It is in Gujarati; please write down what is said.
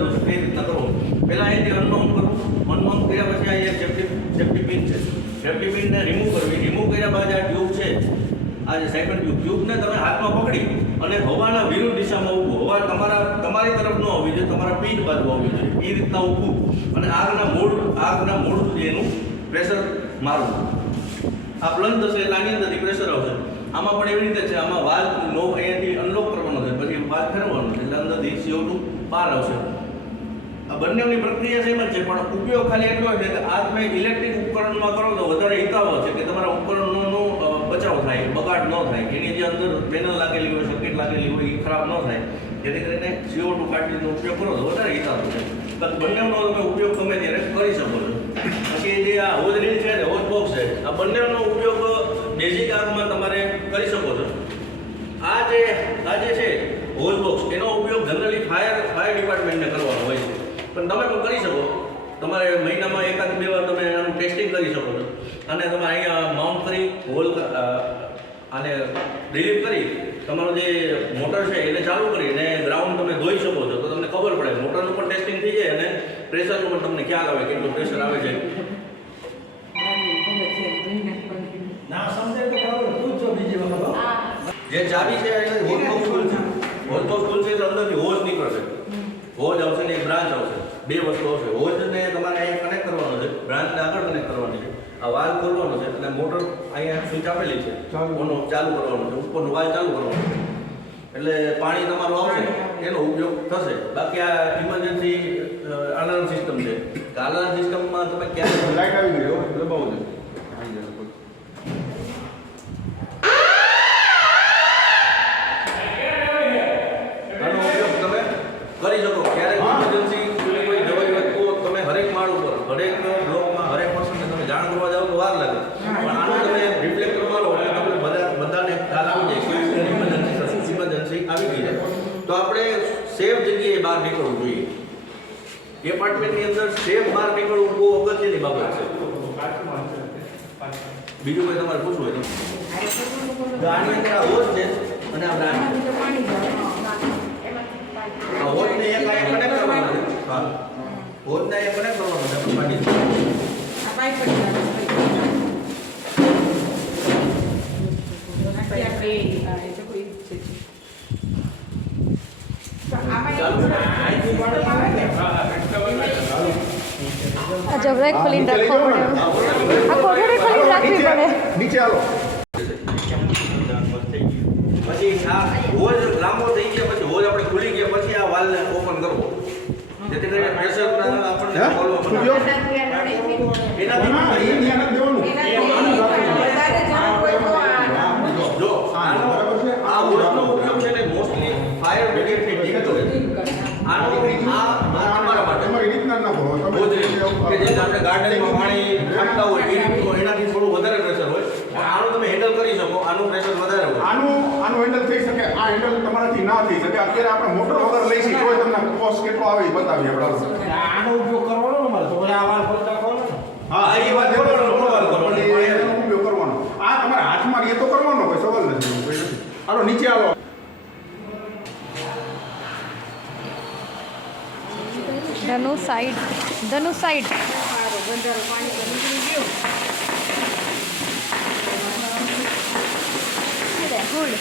સમજાવું છું કઈ રીતના કરવું. પહેલાં અહીંથી અનમાઉન્ટ કરવું. અનમાઉન્ટ કર્યા પછી અહીંયા સેફ્ટી પિન છે. સેફ્ટી પિનને રિમૂવ કરવી. રિમૂવ કર્યા બાદ આ ટ્યુબ છે, આ જે સાયકલ ટ્યુબને તમે હાથમાં પકડી અને હવાના વિરુદ્ધ દિશામાં ઊભું. હવા તમારી તરફ ન હોવી જોઈએ, તમારા પીઠ બાજુ હોવી જોઈએ. એ રીતના ઊભું અને આગના મૂળ સુધી એનું પ્રેશર મારવું. આ પ્લંજ થશે એટલે આની અંદરથી પ્રેશર આવશે. આમાં પણ એવી રીતે છે, આમાં વાલ્વ નો અહીંયાથી અનલોક કરવાનો છે, પછી વાલ્વ ફેરવવાનો છે એટલે અંદરથી CO2 બહાર આવશે. આ બંનેની પ્રક્રિયા સેમ જ છે, પણ ઉપયોગ ખાલી એટલો છે કે આ તમે ઇલેક્ટ્રિક ઉપકરણમાં કરો તો વધારે હિતાવહ છે કે તમારા ઉપકરણનો બચાવ થાય, બગાડ ન થાય. એની જે અંદર પેનલ લાગેલી હોય, સર્કિટ લાગેલી હોય એ ખરાબ ન થાય. જેથી કરીને CO2 કાર્ટ્રીજનો ઉપયોગ કરો તો વધારે હિતાવહ છે. બસ બંનેનો તમે ઉપયોગ ગમે ત્યારે કરી શકો છો. પછી જે આ હોજ રીલ છે ને હોજ બોક્સ છે, આ બંનેનો ઉપયોગ બેઝિક આગમાં તમારે કરી શકો છો. આ જે છે હોજ બોક્સ, એનો ઉપયોગ જનરલી ફાયર ડિપાર્ટમેન્ટને કરવાનો હોય છે, પણ તમે પણ કરી શકો. તમારે મહિનામાં એકાદ બે વાર તમે આનું ટેસ્ટિંગ કરી શકો છો. અને તમે અહીંયા માઉન્ટ કરી હોલ આને રિલીવ કરી તમારું જે મોટર છે એને ચાલુ કરીને ગ્રાઉન્ડ તમે ધોઈ શકો છો. તો તમને ખબર પડે, મોટરનું પણ ટેસ્ટિંગ થઈ જાય અને પ્રેશરનું પણ તમને ખ્યાલ આવે કેટલું પ્રેશર આવે છે. જે ચાબી છે એને હોલ બોક્સ ખુલશે. હોલ બોક્સ ખુલશે એટલે અંદરથી હોજ નીકળશે. હોજ આવશે ને એક બ્રાન્ચ આવશે. બે વસ્તુ આવશે. હોજને તમારે અહીંયા કનેક્ટ કરવાનો છે, બ્રાન્ચને આગળ કનેક્ટ કરવાની છે. આ વાલ્વ ખોલવાનો છે અને મોટર અહીંયા સ્વિચ આપેલી છે, ઓનો ચાલુ કરવાનો છે, ઉપરનો વાલ્વ ચાલુ કરવાનો છે એટલે પાણી તમારું આવશે, એનો ઉપયોગ થશે. બાકી આ ઇમરજન્સી અલાર્મ સિસ્ટમ છે. અલાર્મ સિસ્ટમમાં તમે ક્યારે લાઈટ આવી ગઈ હોય દબાવો છો, આનો ઉપયોગ તમે કરી શકો. ક્યારેક ઇમરજન્સી કોઈ જવાઈ હોય તો તમે હરેક માળ ઉપર, હરેક બ્લોકમાં, હરેક પર્સનને તમે જાણ કરવા જાવ તો વાર લાગે, પણ આનો તમે રિફ્લેક્ટર મારો એટલે તમે બધાને ખ્યાલ આવી જાય કે ઇમરજન્સી આવી ગઈ છે. તો આપણે સેફ જગ્યાએ બહાર નીકળવું જોઈએ. એપાર્ટમેન્ટની અંદર સેફ બહાર નીકળવું બહુ અગત્યની બાબત છે. બીજું કોઈ તમારે પૂછવું હોય તો આની અંદર આ હોજ છે અને આ બ્રાન્ચ આ હોજને એક આ કનેક્ટ કરવાનો છે. હા, હોજને એક કનેક્ટ કરવાનો છે પાણી આ પાઇપ પડી अच्छा ब्रेक खोलीने रखो પડે આ કોઠડી ખોલીને રાખવી પડે નીચે આલો. પછી આ હોજ લાંબો થઈ ગયા પછી હોજ આપણે ખુલી ગયા પછી આ વાલને ઓપન કરવો જેથી કરીને પ્રેશર આપણને ખોલવા પડે. એનાથી દેવાનું જો આ હોજનો ઉપયોગ છે ને મોસ્ટલી ફાયર બ્રિગેડની ટીમ કરે છે. આનો આ તમારા માટે તમારી રીતના ના ભરો તમે કે જે આપણે ગાર્ડનમાં પાણી છાંટતા હોય એ રીતનું એનાથી થોડું વધારે પ્રેશર હોય, પણ આનું તમે હેન્ડલ કરી શકો. આનું પ્રેશર વધારે હોય. આનું હેન્ડલ થઈ શકે. આ હેન્ડલ તમારાથી ના થઈ શકે. અત્યારે આપણે મોટર વગર લઈ છીએ તો તમને કોસ્ટ કેટલો આવે એ બતાવીએ આપણે. આનો ઉપયોગ કરવાનો ને મારે તો આ વાલ ખોલતા ખોલો. હા, એ વાત કરવાનો ઉપયોગ કરવાનો. આ તમારા હાથમાં એ તો કરવાનો કોઈ સવાલ નથી. હાલો નીચે આવો. ધનુ સાઈડ બંધારો પાણી તો નીકળી ગયું. ગુડ